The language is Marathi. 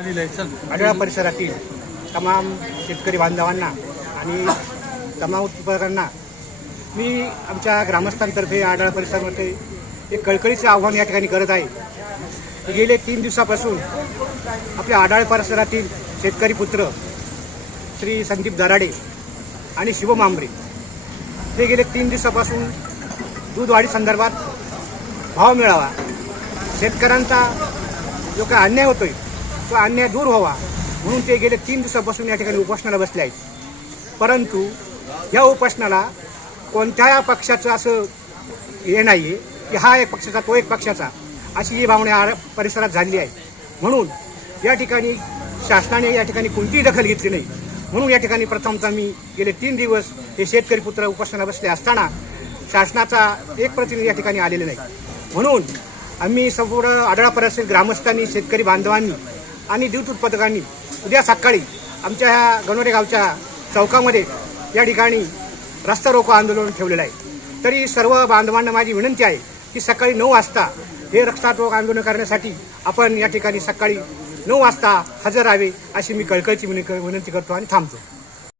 आढळा परिसरातील तमाम शेतकरी बांधवांना आणि तमाम उत्पादकांना मी आमच्या ग्रामस्थांतर्फे आढळा परिसरामध्ये एक कळकळीचं आव्हान या ठिकाणी करत आहे. गेले तीन दिवसापासून आपल्या आढाळ परिसरातील शेतकरी पुत्र श्री संदीप दराडे आणि शिवम आंबरे ते गेले तीन दिवसापासून दूध वाढी संदर्भात भाव मिळावा. शेतकऱ्यांचा जो काय अन्याय होतोय तो अन्याय दूर व्हावा म्हणून ते गेले तीन दिवसापासून या ठिकाणी उपोषणाला बसले आहेत. परंतु या उपोषणाला कोणत्या पक्षाचं असं हे नाही आहे की हा एक पक्षाचा तो एक पक्षाचा अशी ही भावना परिसरात झालेली आहे. म्हणून या ठिकाणी शासनाने या ठिकाणी कोणतीही दखल घेतली नाही. म्हणून या ठिकाणी प्रथमतः मी गेले तीन दिवस हे शेतकरी पुत्र उपोषणाला बसले असताना शासनाचा एक प्रतिनिधी या ठिकाणी आलेला नाही. म्हणून आम्ही संपूर्ण आढळा परिसर ग्रामस्थांनी शेतकरी बांधवांनी आणि दूध उत्पादकांनी उद्या सकाळी आमच्या ह्या गणोरे गावच्या चौकामध्ये या ठिकाणी रस्ता रोको आंदोलन ठेवलेलं आहे. तरी सर्व बांधवांना माझी विनंती आहे की सकाळी नऊ वाजता हे रस्ता रोको आंदोलन करण्यासाठी आपण या ठिकाणी सकाळी नऊ वाजता हजर राहावे अशी मी कळकळीची विनंती करतो आणि थांबतो.